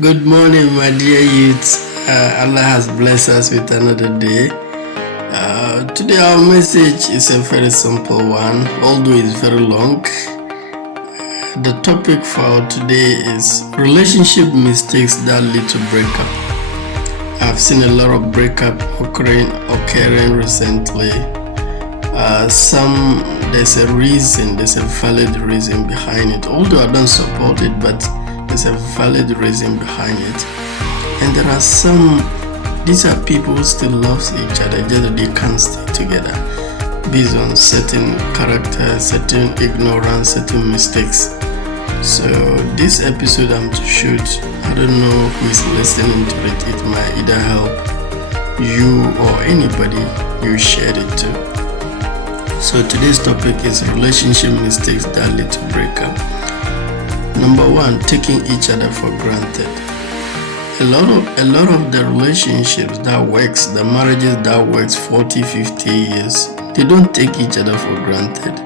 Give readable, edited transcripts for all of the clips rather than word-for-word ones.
Good morning, my dear youth. Allah has blessed us with another day. Today, our message is a very simple one, although it's very long. The topic for today is relationship mistakes that lead to breakup. I've seen a lot of breakup occurring recently. There's a reason, there's a valid reason behind it. Although I don't support it, but there's a valid reason behind it. And there are these are people who still love each other, just they can't stay together based on certain characters, certain ignorance, certain mistakes. So this episode I'm to shoot, I don't know who is listening to it. It might either help you or anybody you shared it to. So today's topic is relationship mistakes that lead to breakup. Number one, taking each other for granted. A lot of the relationships that works, the marriages that works 40, 50 years, they don't take each other for granted.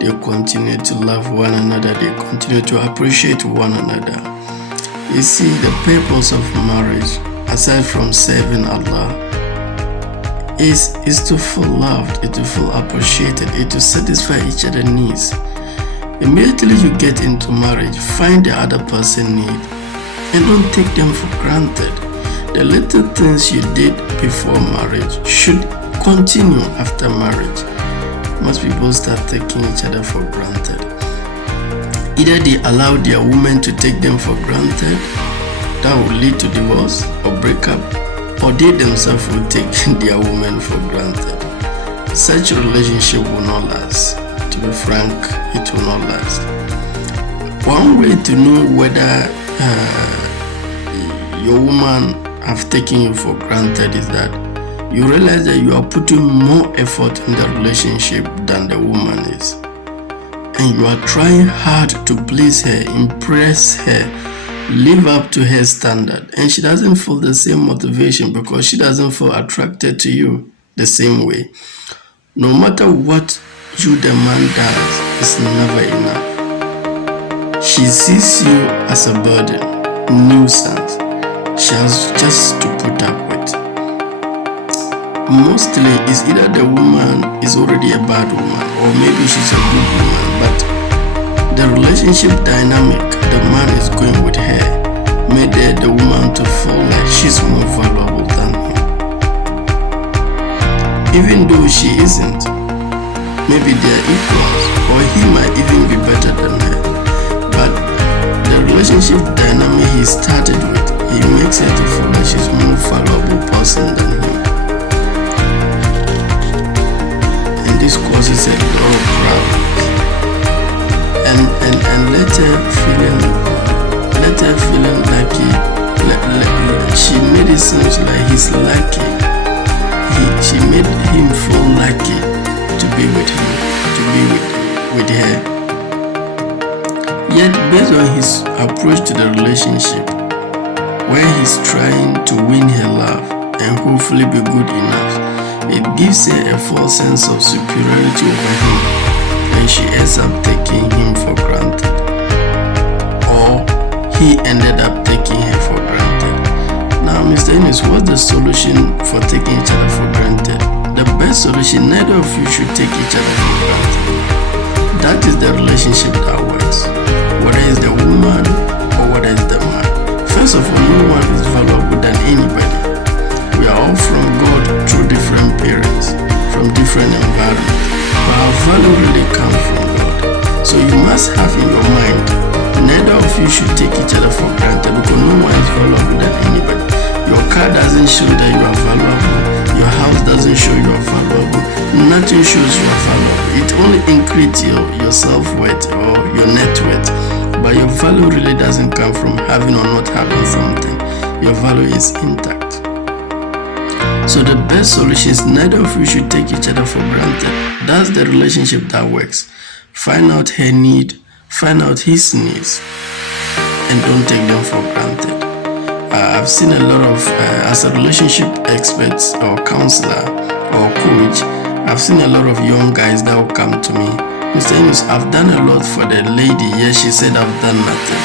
They continue to love one another. They continue to appreciate one another. You see, the purpose of marriage, aside from serving Allah, is to feel loved, is to feel appreciated, is to satisfy each other's needs. Immediately you get into marriage, find the other person need and don't take them for granted. The little things you did before marriage should continue after marriage. Most people start taking each other for granted. Either they allow their women to take them for granted, that will lead to divorce or breakup, or they themselves will take their women for granted. Such a relationship will not last. To be frank, it will not last. One way to know whether your woman have taken you for granted is that you realize that you are putting more effort in the relationship than the woman is. And you are trying hard to please her, impress her, live up to her standard. And she doesn't feel the same motivation because she doesn't feel attracted to you the same way. No matter what you the man does, it's never enough. She sees you as a burden, nuisance. She has just to put up with. Mostly, it's either the woman is already a bad woman or maybe she's a good woman, but the relationship dynamic the man is going with her made the woman to feel like she's more valuable than him. Even though she isn't. Maybe they're equals, or he might even be better than her. But the relationship dynamic he started with, he makes her to feel like she's a more valuable person than him. And this causes a lot of problems. And let her feeling lucky. She made it seem like he's lucky. She made him feel lucky to be with him, to be with her. Yet based on his approach to the relationship, where he's trying to win her love and hopefully be good enough, it gives her a false sense of superiority over him, and she ends up taking him for granted. Or he ended up taking her for granted. Now, Mr. Ennis, what's the solution for taking each other for granted? The best solution, neither of you should take each other for granted. That is the relationship that works. Whether it's the woman or whether it's the man. First of all, no one is valuable than anybody. We are all from God through different parents, from different environments. But our value really comes from God. So you must have in your mind, neither of you should take each other for granted because no one is valuable than anybody. Your car doesn't show that you are valuable. Your house doesn't show you are valuable. Nothing shows you are valuable. It only increases your self-worth or your net worth. But your value really doesn't come from having or not having something. Your value is intact. So the best solution is neither of you should take each other for granted. That's the relationship that works. Find out her need, find out his needs, and don't take them for granted. I've seen a lot of, as a relationship expert or counselor or coach, I've seen a lot of young guys that will come to me. Mr. Ennis, I've done a lot for the lady. Yes, she said I've done nothing.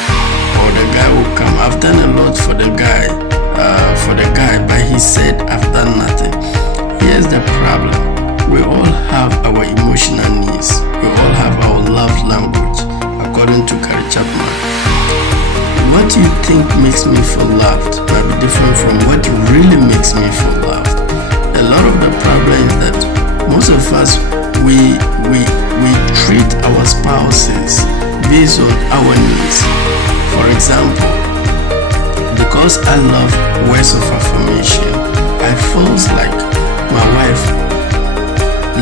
Or the guy will come, I've done a we all have our emotional needs. We all have our love language, according to Gary Chapman. What you think makes me feel loved might be different from what really makes me feel loved. A lot of the problem is that most of us, we treat our spouses based on our needs. For example, because I love words of affirmation, I feel like my wife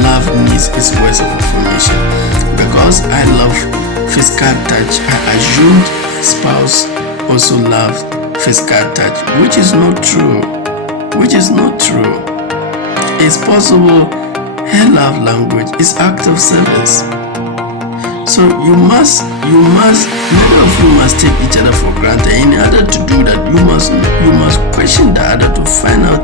love needs is words of affirmation. Because I love physical touch, I assumed my spouse also love physical touch, which is not true. It's possible her love language is act of service. So many of you must take each other for granted. In order to do that, you must question the other to find out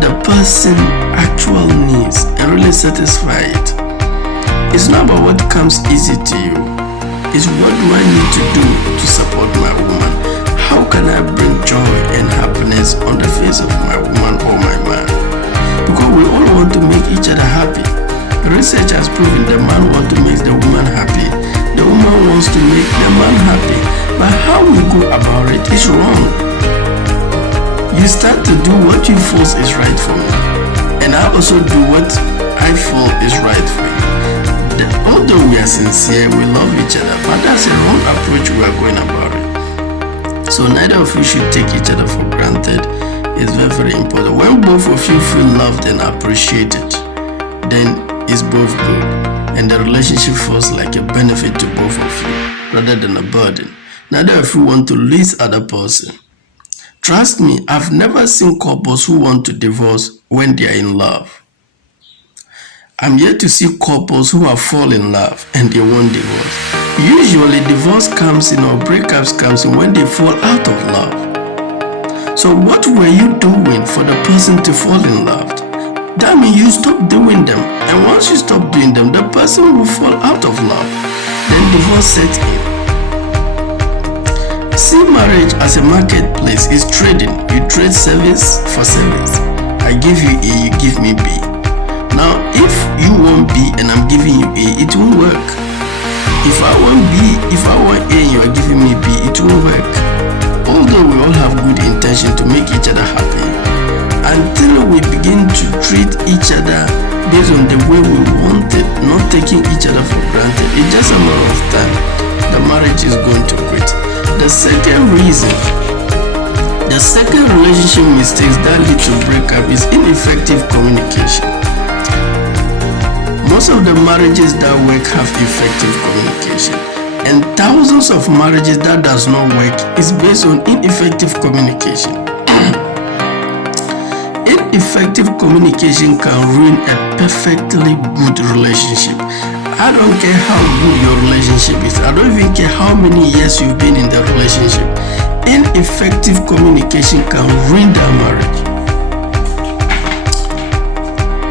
the person's actual needs and really satisfy it. It's not about what comes easy to you. It's what do I need to do to support my woman? How can I bring joy and happiness on the face of my woman or my man? Because we all want to make each other happy. Research has proven the man wants to make the woman happy. The woman wants to make the man happy. But how we go about it is wrong. You start to do what you feel is right for me, and I also do what I feel is right for you. Although we are sincere, we love each other, but that's a wrong approach we are going about it. So neither of you should take each other for granted. It's very, very important. When both of you feel loved and appreciated, then it's both good, and the relationship feels like a benefit to both of you rather than a burden. Neither of you want to lose other person. Trust me, I've never seen couples who want to divorce when they are in love. I'm yet to see couples who have fallen in love and they won't divorce. Usually divorce comes in or breakups comes in when they fall out of love. So what were you doing for the person to fall in love? That means you stop doing them, and once you stop doing them, the person will fall out of love. Then divorce sets in. See marriage as a marketplace. It's trading. You trade service for service. I give you A, you give me B. Now, if you want B and I'm giving you A, it won't work. If I want B, if I want A and you are giving me B, it won't work. Although we all have good intention to make each other happy, until we begin to treat each other based on the way we want it, not taking each other for granted, it's just a matter of time. The marriage is going to quit. The second relationship mistakes that lead to breakup is ineffective communication. Most of the marriages that work have effective communication, and thousands of marriages that does not work is based on ineffective communication. Ineffective communication can ruin a perfectly good relationship. I don't care how good your relationship is. I don't even care how many years you've been in the relationship. Ineffective communication can ruin that marriage.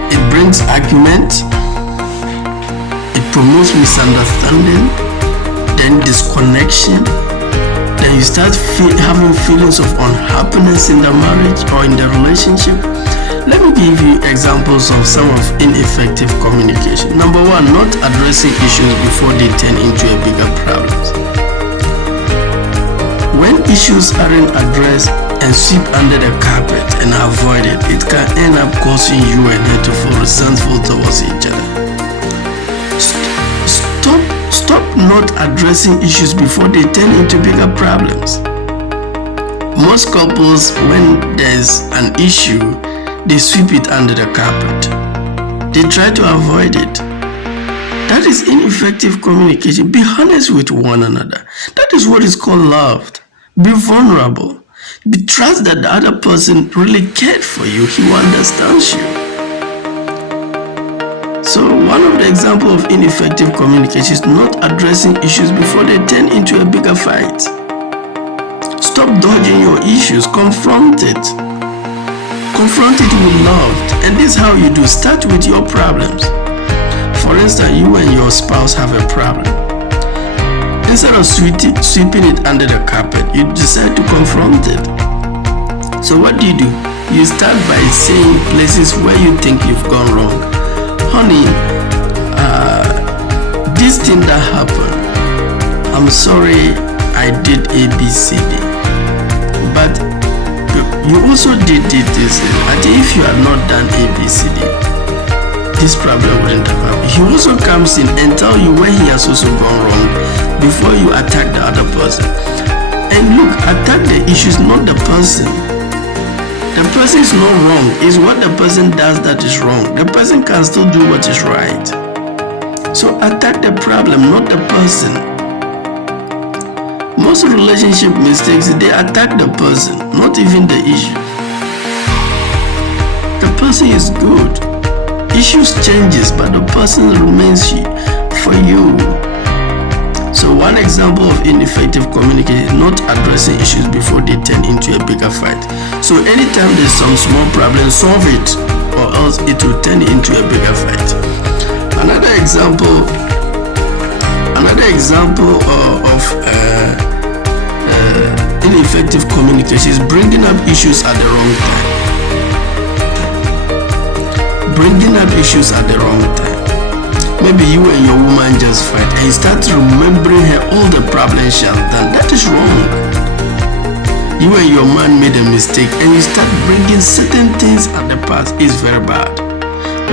It brings argument. It promotes misunderstanding, then disconnection. Then you start having feelings of unhappiness in the marriage or in the relationship. Let me give you examples of some of ineffective communication. Number one, not addressing issues before they turn into a bigger problem. When issues aren't addressed and sweep under the carpet and avoided, it can end up causing you and her to feel resentful towards each other. Stop not addressing issues before they turn into bigger problems. Most couples, when there's an issue, they sweep it under the carpet. They try to avoid it. That is ineffective communication. Be honest with one another. That is what is called love. Be vulnerable. Be trust that the other person really cared for you. He will understand you. So one of the examples of ineffective communication is not addressing issues before they turn into a bigger fight. Stop dodging your issues. Confront it. Confront it with love. And this is how you do. Start with your problems. For instance, you and your spouse have a problem. Instead of sweeping it under the carpet, you decide to confront it. So what do? You start by saying places where you think you've gone wrong. honey, this thing that happened, I'm sorry I did ABCD, but you also did this. I think if you had not done ABCD, this problem wouldn't have happened. He also comes in and tell you where he has also gone wrong before you attack the other person. And look, attack the issues, not the person. The person is not wrong. It's what the person does that is wrong. The person can still do what is right. So attack the problem, not the person. Most relationship mistakes, they attack the person, not even the issue. The person is good. Issues changes, but the person remains for you. So one example of ineffective communication is not addressing issues before they turn into a bigger fight. So anytime there's some small problem, solve it, or else it will turn into a bigger fight. Another example of ineffective communication is bringing up issues at the wrong time. Bringing up issues at the wrong time. Maybe you and your woman just fight and you start remembering her all the problems she has done. That is wrong. You and your man made a mistake and you start bringing certain things at the past is very bad.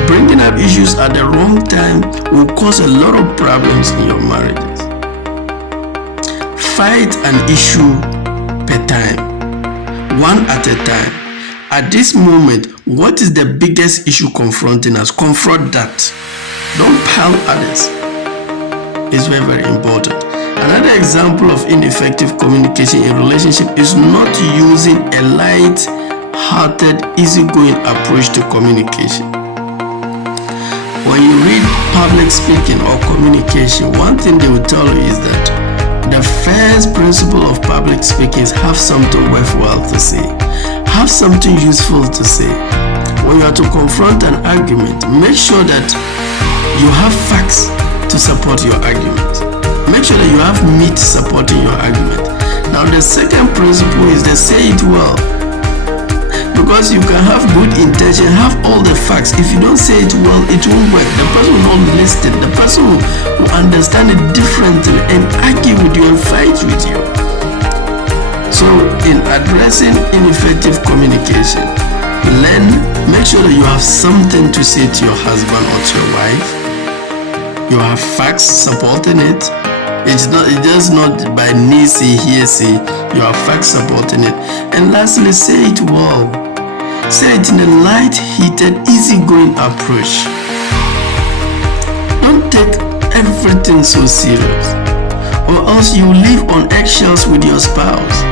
Bringing up issues at the wrong time will cause a lot of problems in your marriages. Fight an issue per time, one at a time. At this moment, what is the biggest issue confronting us? Confront that. Don't pile others. It's very, very important. Another example of ineffective communication in relationship is not using a light-hearted, easygoing approach to communication. When you read public speaking or communication, one thing they will tell you is that the first principle of public speaking is have something worthwhile to say. Have something useful to say. When you are to confront an argument, make sure that you have facts to support your argument. Make sure that you have meat supporting your argument. Now the second principle is that say it well. Because you can have good intention, have all the facts. If you don't say it well, it won't work. The person will not listen. The person will understand it differently and argue with you and fight with you. So in addressing ineffective communication, make sure that you have something to say to your husband or to your wife. You have facts supporting it. It's just not by hearsay. You have facts supporting it. And lastly, say it well. Say it in a light-hearted, easygoing approach. Don't take everything so serious, or else you live on eggshells with your spouse,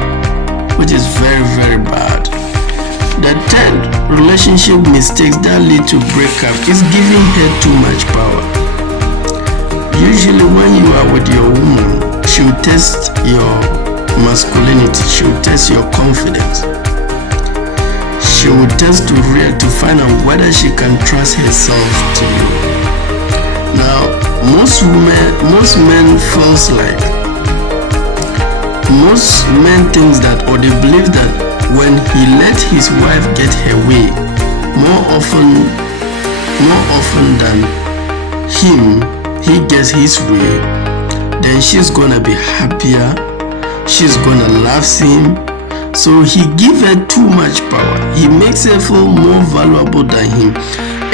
which is very, very bad. The third relationship mistakes that lead to breakup is giving her too much power. Usually when you are with your woman, she will test your masculinity, she will test your confidence. She will test to find out whether she can trust herself to you. Now, most men feels like, most men thinks that, or they believe that when he let his wife get her way, more often than he gets his way, then she's gonna be happier, she's gonna love him. So he gives her too much power. He makes her feel more valuable than him.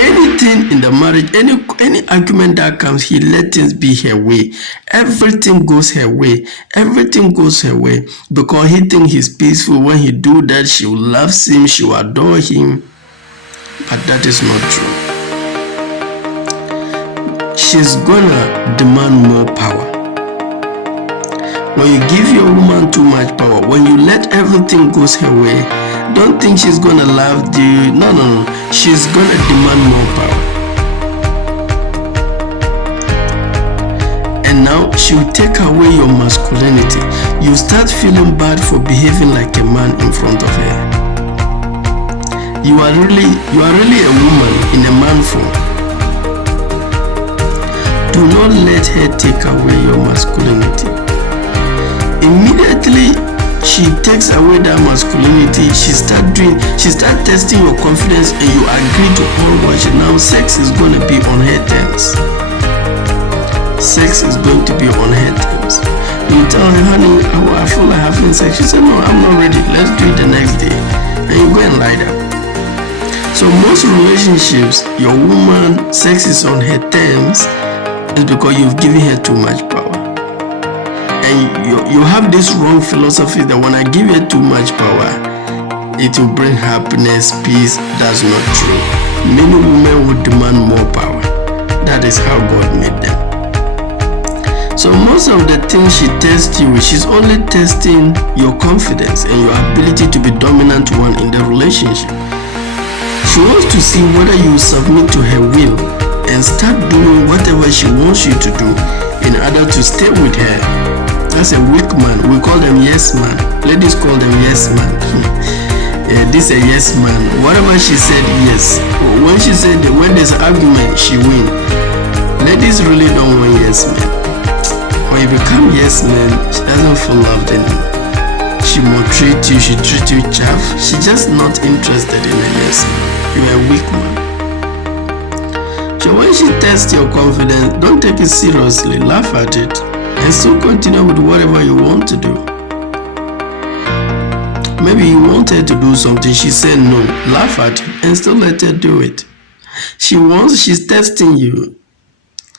Anything in the marriage, any argument that comes, he lets things be her way. Everything goes her way. Everything goes her way because he thinks he's peaceful. When he do that, she will love him, she will adore him. But that is not true. She's gonna demand more power. When you give your woman too much power, when you let everything goes her way, don't think she's gonna love you. No. She's gonna demand more power. And now she'll take away your masculinity. You start feeling bad for behaving like a man in front of her. You are really a woman in a man form. Do not let her take away your masculinity. Immediately she takes away that masculinity. She start testing your confidence, and you agree to all what now sex is going to be on her terms. Sex is going to be on her terms. You tell her, honey, I feel like having sex. She said, no, I'm not ready. Let's do it the next day. And you go and lie down. So most relationships, your woman, sex is on her terms, is because you've given her too much power. And you have this wrong philosophy that when I give her too much power, it will bring happiness, peace. That's not true. Many women would demand more power. That is how God made them. So most of the things she tests you with, she's only testing your confidence and your ability to be dominant one in the relationship. She wants to see whether you submit to her will and start doing whatever she wants you to do in order to stay with her. That's a weak man. We call them yes man. Ladies call them yes man. This is a yes man. Whatever she said, yes. When she said that when there's argument, she win. Ladies really don't want yes men. When you become yes man, she doesn't feel loved anymore. She maltreat you, she treat you chaff. She's just not interested in a yes man. You're a weak man. So when she tests your confidence, don't take it seriously, laugh at it, and still continue with whatever you want to do. Maybe you want her to do something, she said no, laugh at it and still let her do it. She's testing you.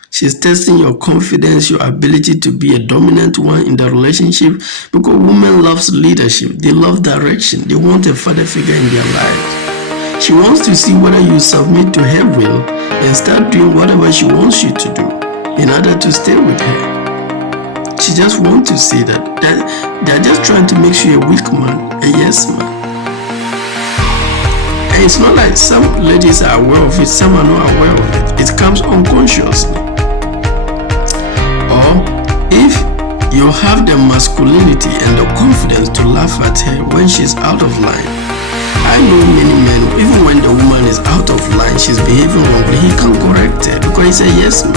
She's testing your confidence, your ability to be a dominant one in the relationship, because women love leadership. They love direction. They want a father figure in their lives. She wants to see whether you submit to her will and start doing whatever she wants you to do in order to stay with her. She just wants to see that they're just trying to make you a weak man, a yes man. And it's not like some ladies are aware of it, some are not aware of it. It comes unconsciously. Or if you have the masculinity and the confidence to laugh at her when she's out of line. I know many men, even when the woman is out of line, she's behaving wrongly, he can correct her because he's a yes man.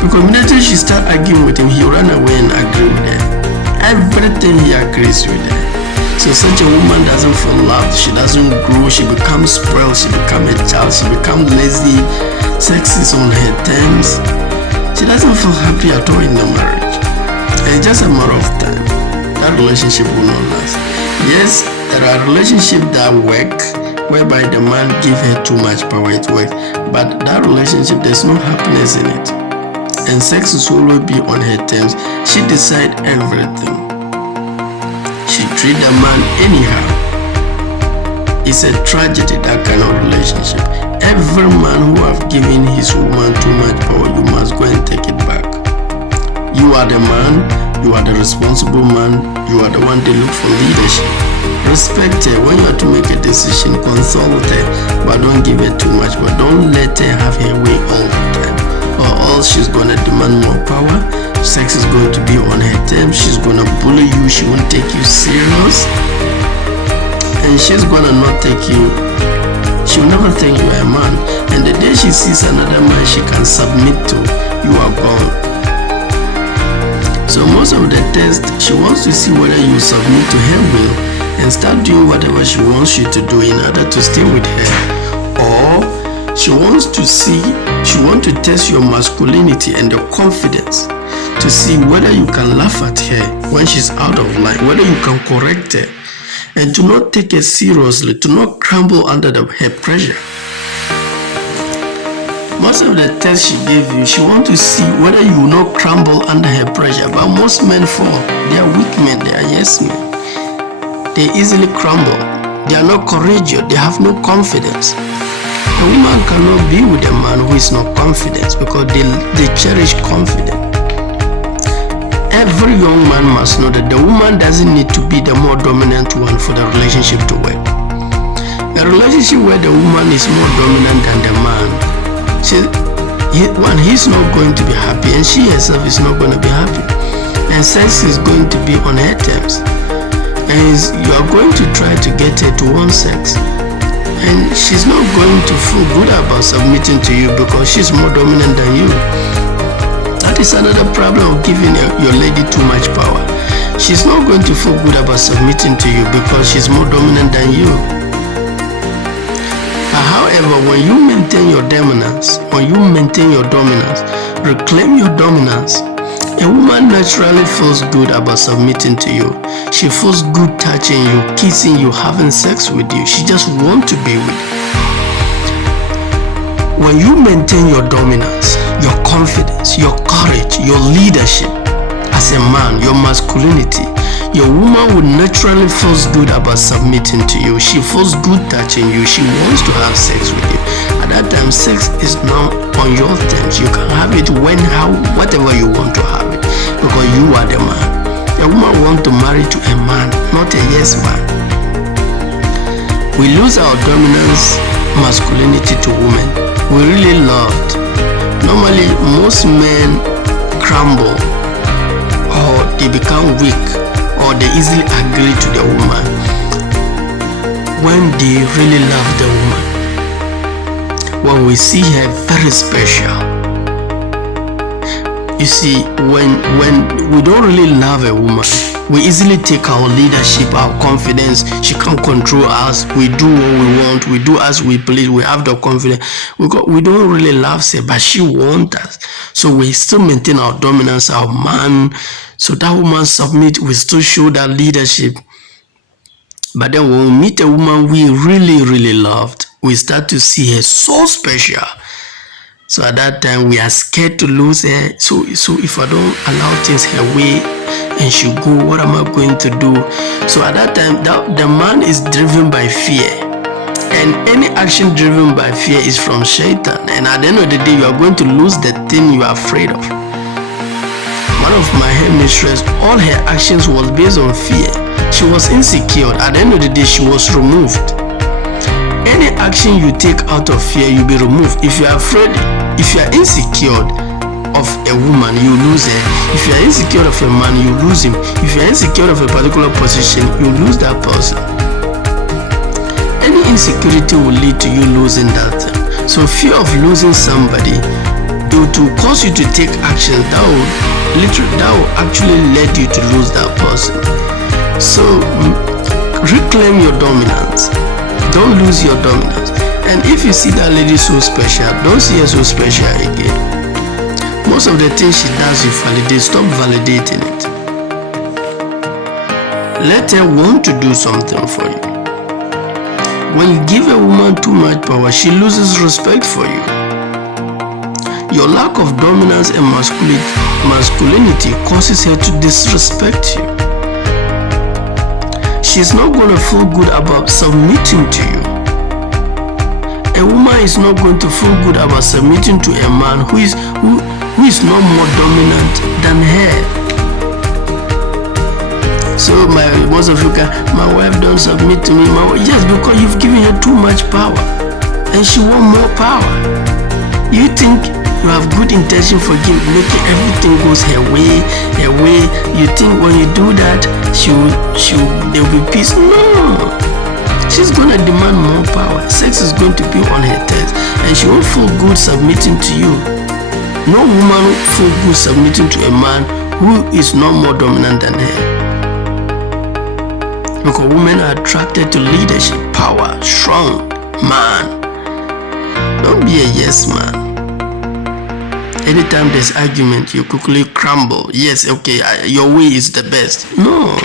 Because immediately she starts arguing with him, he'll run away and agree with her. Everything he agrees with her. So such a woman doesn't feel loved, she doesn't grow, she becomes spoiled, she becomes a child, she becomes lazy, sex is on her terms. She doesn't feel happy at all in the marriage. And it's just a matter of time. That relationship will not last. Yes, there are relationships that work, whereby the man gives her too much power, it works. But that relationship, there's no happiness in it. And sex will always be on her terms. She decides everything. She treats the man anyhow. It's a tragedy, that kind of relationship. Every man who have given his woman too much power, you must go and take it back. You are the man, you are the responsible man, you are the one they look for leadership. Respect her. When you have to make a decision, consult her, but don't give her too much. But don't let her have her way all the time, or else she's gonna demand more power. Sex is going to be on her terms. She's gonna bully you. She won't take you serious, and she's gonna not take you. She'll never think you are a man. And the day she sees another man she can submit to, you are gone. So most of the test, she wants to see whether you submit to her will and start doing whatever she wants you to do in order to stay with her. Or she wants to test your masculinity and your confidence to see whether you can laugh at her when she's out of line, whether you can correct her, and to not take her seriously, to not crumble under her pressure. Most of the tests she gave you, she wants to see whether you will not crumble under her pressure. But most men fall. They are weak men, they are yes men. They easily crumble. They are not courageous, they have no confidence. A woman cannot be with a man who is not confident, because they cherish confidence. Every young man must know that the woman doesn't need to be the more dominant one for the relationship to work. A relationship where the woman is more dominant than the man, he's not going to be happy, and she herself is not going to be happy. And sex is going to be on her terms. And you are going to try to get her to want sex. And she's not going to feel good about submitting to you because she's more dominant than you. That is another problem of giving your lady too much power. she's not going to feel good about submitting to you because she's more dominant than you. However, when you maintain your dominance, reclaim your dominance, a woman naturally feels good about submitting to you. She feels good touching you, kissing you, having sex with you. She just wants to be with you. When you maintain your dominance, your confidence, your courage, your leadership as a man, your masculinity, your woman would naturally feel good about submitting to you. She feels good touching you. She wants to have sex with you. At that time, sex is now on your terms. You can have it when, how, whatever you want to have it, because you are the man. A woman wants to marry to a man, not a yes man. We lose our dominance, masculinity to women. We really loved. Normally, most men crumble, or they become weak, or they easily agree to the woman when they really love the woman. When we see her very special. You see, when we don't really love a woman, we easily take our leadership, our confidence. She can't control us. We do what we want. We do as we please. We have the confidence. We don't really love her, but she wants us. So we still maintain our dominance, our man. So that woman submit, we still show that leadership. But then when we meet a woman we really, really loved, we start to see her so special. So at that time, we are scared to lose her. So if I don't allow things her way and she go, what am I going to do? So at that time, the man is driven by fear. And any action driven by fear is from Satan. And at the end of the day, you are going to lose the thing you are afraid of. One of my headmistress, all her actions was based on fear. She was insecure. At the end of the day, she was removed. Any action you take out of fear, you'll be removed. If you are afraid, if you are insecure of a woman, you lose her. If you are insecure of a man, you lose him. If you are insecure of a particular position, you lose that person. Any insecurity will lead to you losing that thing. So fear of losing somebody, it will cause you to take action that will actually lead you to lose that person. So reclaim your dominance. Don't lose your dominance. And if you see that lady so special, don't see her so special again. Most of the things she does, you validate. Stop validating it. Let her want to do something for you. When you give a woman too much power, she loses respect for you. Your lack of dominance and masculinity causes her to disrespect you. She's not going to feel good about submitting to you. A woman is not going to feel good about submitting to a man who is not more dominant than her. So most of you can, my wife don't submit to me. Yes, because you've given her too much power, and she wants more power. You think you have good intention for making everything goes her way. You think when you do that, there will be peace. No, she's gonna demand more power. Sex is going to be on her terms, and she won't feel good submitting to you. No woman will feel good submitting to a man who is not more dominant than her. Because women are attracted to leadership, power, strong man. Don't be a yes man. Anytime there's argument, you quickly crumble. Yes, okay, your way is the best. No.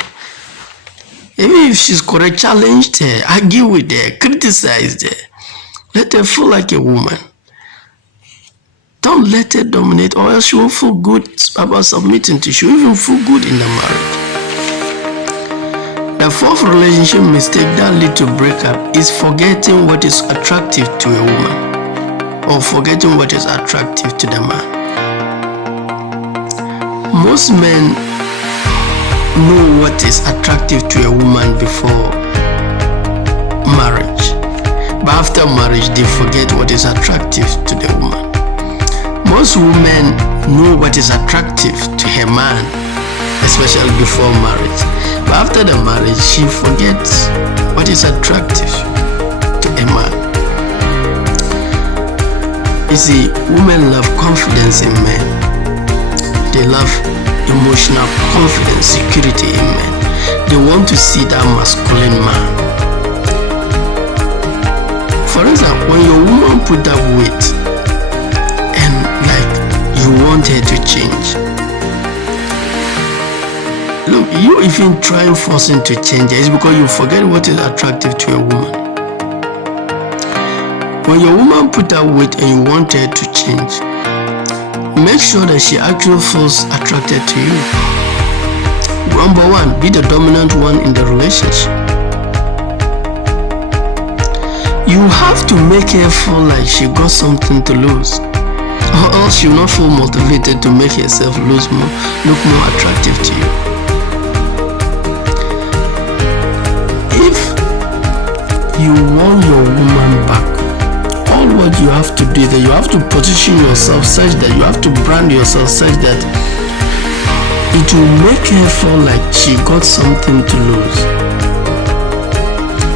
Even if she's correct, challenge her, argue with her, criticize her. Let her feel like a woman. Don't let her dominate, or else she won't feel good about submitting to you. She won't even feel good in the marriage. The fourth relationship mistake that leads to breakup is forgetting what is attractive to a woman, or forgetting what is attractive to the man. Most men know what is attractive to a woman before marriage, but after marriage they forget what is attractive to the woman. Most women know what is attractive to her man, especially before marriage, but after the marriage she forgets what is attractive to a man. You see, women love confidence in men. They love emotional confidence, security in men. They want to see that masculine man. For instance, when your woman put that weight and like you want her to change, look, you even trying forcing to change her is because you forget what is attractive to a woman. When your woman put that weight and you want her to change, make sure that she actually feels attracted to you. Number one, be the dominant one in the relationship. You have to make her feel like she got something to lose, or else she'll not feel motivated to make herself look more attractive to you. If you want your woman back, all what you have to do is that you have to position yourself such that you have to brand yourself such that it will make her feel like she got something to lose,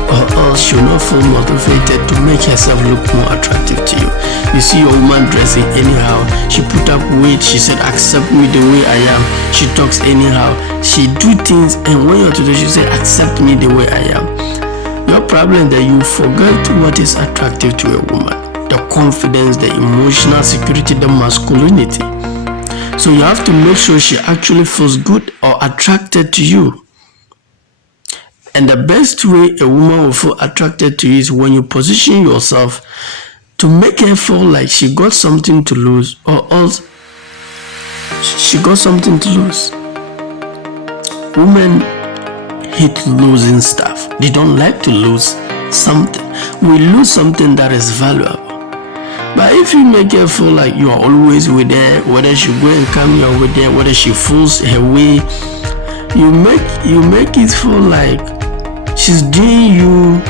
or else she'll not feel motivated to make herself look more attractive to you. You see your woman dressing anyhow, she put up weight, she said accept me the way I am, she talks anyhow, she do things, and when you're today she said accept me the way I am. Your problem is that you forget what is attractive to a woman: the confidence, the emotional security, the masculinity. So you have to make sure she actually feels good or attracted to you. And the best way a woman will feel attracted to you is when you position yourself to make her feel like she got something to lose, or else she got something to lose. Women hate losing stuff. They don't like to lose something. We lose something that is valuable. But if you make her feel like you are always with her, whether she go and come, you are with her, whether she feels her way, you make it feel like she's doing you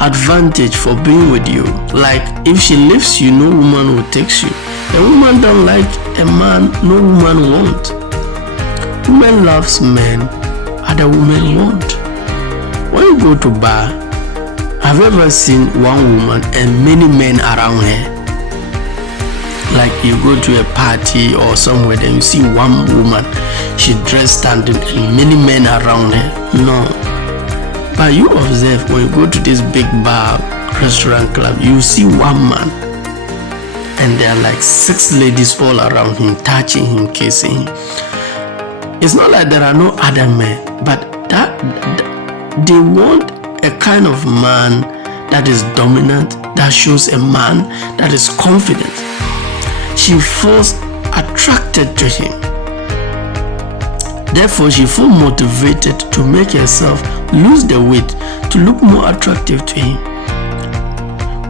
advantage for being with you. Like if she leaves you, no woman will take you. A woman don't like a man no woman won't. Women loves men other women won't. When you go to bar, have you ever seen one woman and many men around her? Like you go to a party or somewhere, then you see one woman, she dressed standing and many men around her. No. But you observe when you go to this big bar, restaurant, club, you see one man and there are like 6 ladies all around him, touching him, kissing him. It's not like there are no other men, but that they want a kind of man that is dominant, that shows a man that is confident. She feels attracted to him. Therefore, she feels motivated to make herself lose the weight to look more attractive to him.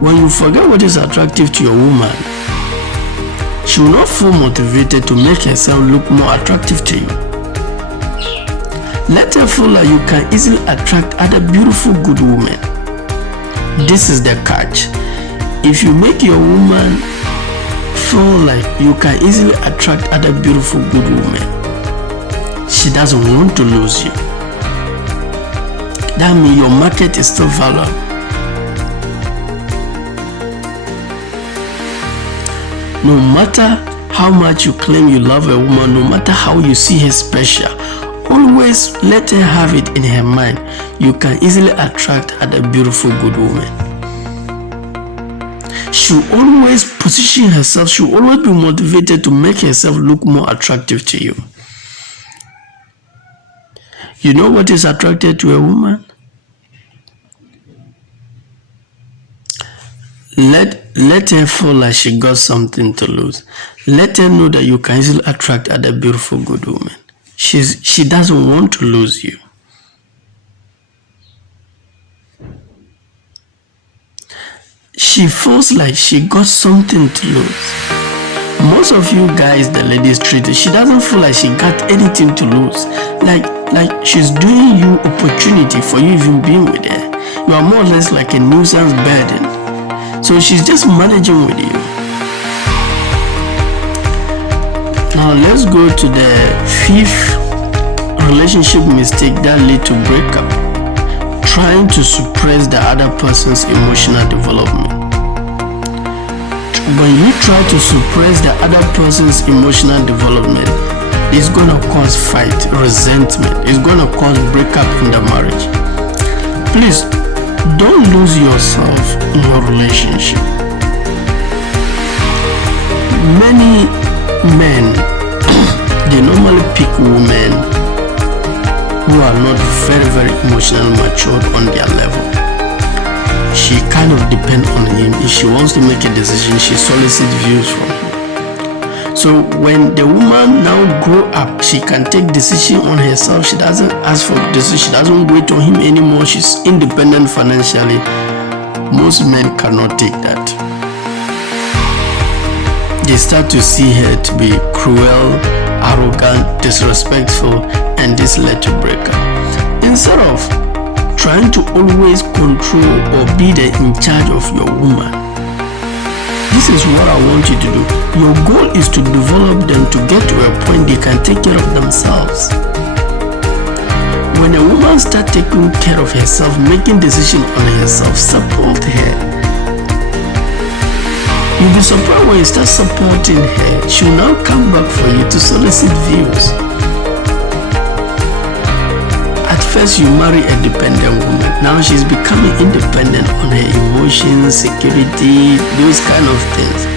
When you forget what is attractive to your woman, she will not feel motivated to make herself look more attractive to you. Let her feel like you can easily attract other beautiful, good women. This is the catch. If you make your woman feel like you can easily attract other beautiful, good women, she doesn't want to lose you. That means your market is still valuable. No matter how much you claim you love a woman, no matter how you see her special, always let her have it in her mind. You can easily attract other beautiful, good women. She'll always position herself, she'll always be motivated to make herself look more attractive to you. You know what is attracted to a woman? Let her feel like she got something to lose. Let her know that you can easily attract other beautiful, good women. She doesn't want to lose you. She feels like she got something to lose. Most of you guys, the ladies treated, she doesn't feel like she got anything to lose. Like she's doing you opportunity for you even being with her. You are more or less like a nuisance burden. So she's just managing with you. Now let's go to the 5th relationship mistake that lead to breakup. Trying to suppress the other person's emotional development. when you try to suppress the other person's emotional development, it's gonna cause fight, resentment. It's gonna cause breakup in the marriage. Please don't lose yourself in your relationship. Many men they normally pick women who are not very emotionally matured on their level. She kind of depends on him. If she wants to make a decision, she solicits views from him. So when the woman now grow up, she can take decision on herself. She doesn't ask for decision. She doesn't wait on him anymore. She's independent financially. Most men cannot take that. They start to see her to be cruel, arrogant, disrespectful, and this led to breakup. Instead of trying to always control or be in charge of your woman, this is what I want you to do. Your goal is to develop them to get to a point they can take care of themselves. When a woman starts taking care of herself, making decisions on herself, support her. You'll be surprised when you start supporting her. She'll now come back for you to solicit views. At first, you marry a dependent woman. Now she's becoming independent on her emotions, security, those kind of things.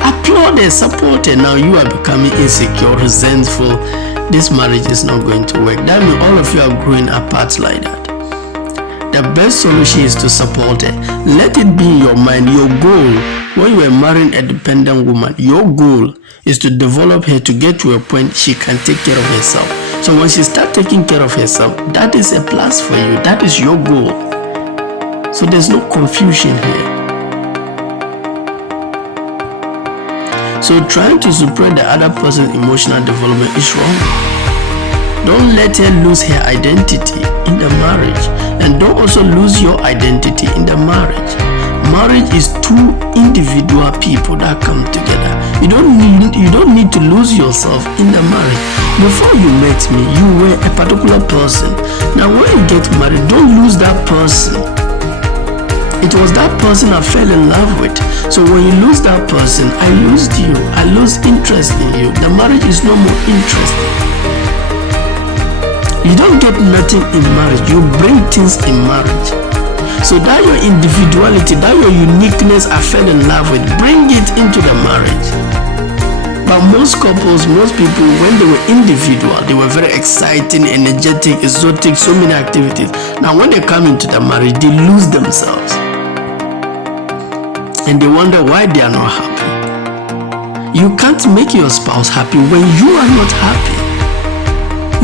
Applaud her, support her. Now you are becoming insecure, resentful. This marriage is not going to work. That means all of you are growing apart like that. The best solution is to support her. Let it be in your mind, your goal. When you are marrying a dependent woman, your goal is to develop her to get to a point she can take care of herself. So when she starts taking care of herself, that is a plus for you. That is your goal. So there's no confusion here. So trying to suppress the other person's emotional development is wrong. Don't let her lose her identity in the marriage, and don't also lose your identity in the marriage. Marriage is two individual people that come together. You don't need to lose yourself in the marriage. Before you met me, you were a particular person. Now when you get married, don't lose that person. It was that person I fell in love with. So when you lose that person, I lose you. I lose interest in you. The marriage is no more interesting. You don't get nothing in marriage. You bring things in marriage. So that your individuality, that your uniqueness I fell in love with, bring it into the marriage. But most couples, most people, when they were individual, they were very exciting, energetic, exotic, so many activities. Now when they come into the marriage, they lose themselves. And they wonder why they are not happy. You can't make your spouse happy when you are not happy.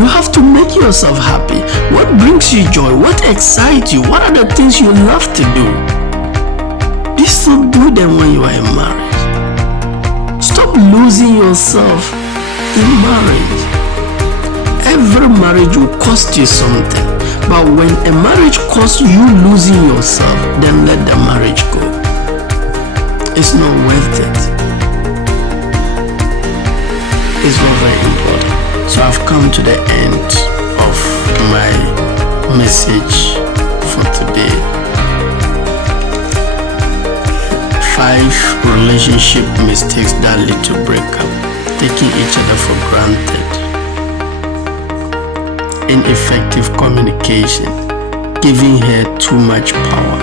You have to make yourself happy. What brings you joy? What excites you? What are the things you love to do? Just to do them when you are in marriage. Stop losing yourself in marriage. Every marriage will cost you something. But when a marriage costs you losing yourself, then let the marriage go. It's not worth it. It's very important. So I've come to the end of my message for today. 5 relationship mistakes that lead to breakup. Taking each other for granted. Ineffective communication. Giving her too much power.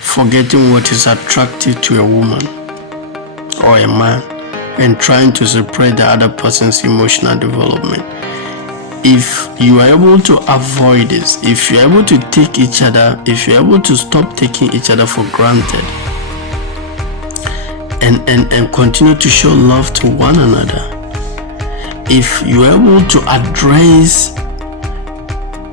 Forgetting what is attractive to a woman or a man, and trying to suppress the other person's emotional development. If you are able to avoid this, if you are able to take each other, if you are able to stop taking each other for granted, and continue to show love to one another, if you are able to address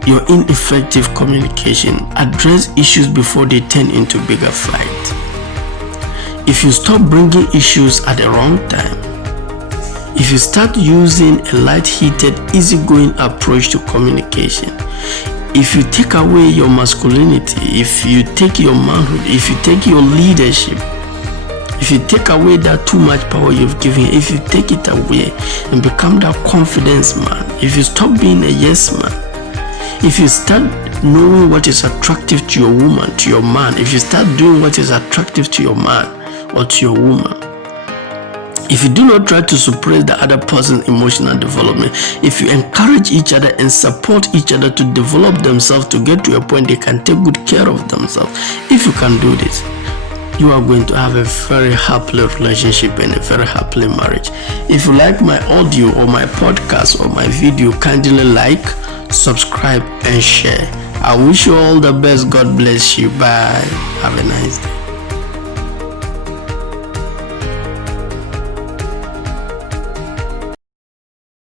your ineffective communication, address issues before they turn into bigger fight. If you stop bringing issues at the wrong time, if you start using a light-heated, easygoing approach to communication, if you take away your masculinity, if you take your manhood, if you take your leadership, if you take away that too much power you've given, if you take it away and become that confidence man, if you stop being a yes man, if you start knowing what is attractive to your woman, to your man, if you start doing what is attractive to your man or to your woman, if you do not try to suppress the other person's emotional development, if you encourage each other and support each other to develop themselves to get to a point they can take good care of themselves, if you can do this, you are going to have a very happy relationship and a very happy marriage. If you like my audio or my podcast or my video, kindly like, subscribe and share. I wish you all the best. God bless you. Bye. Have a nice day.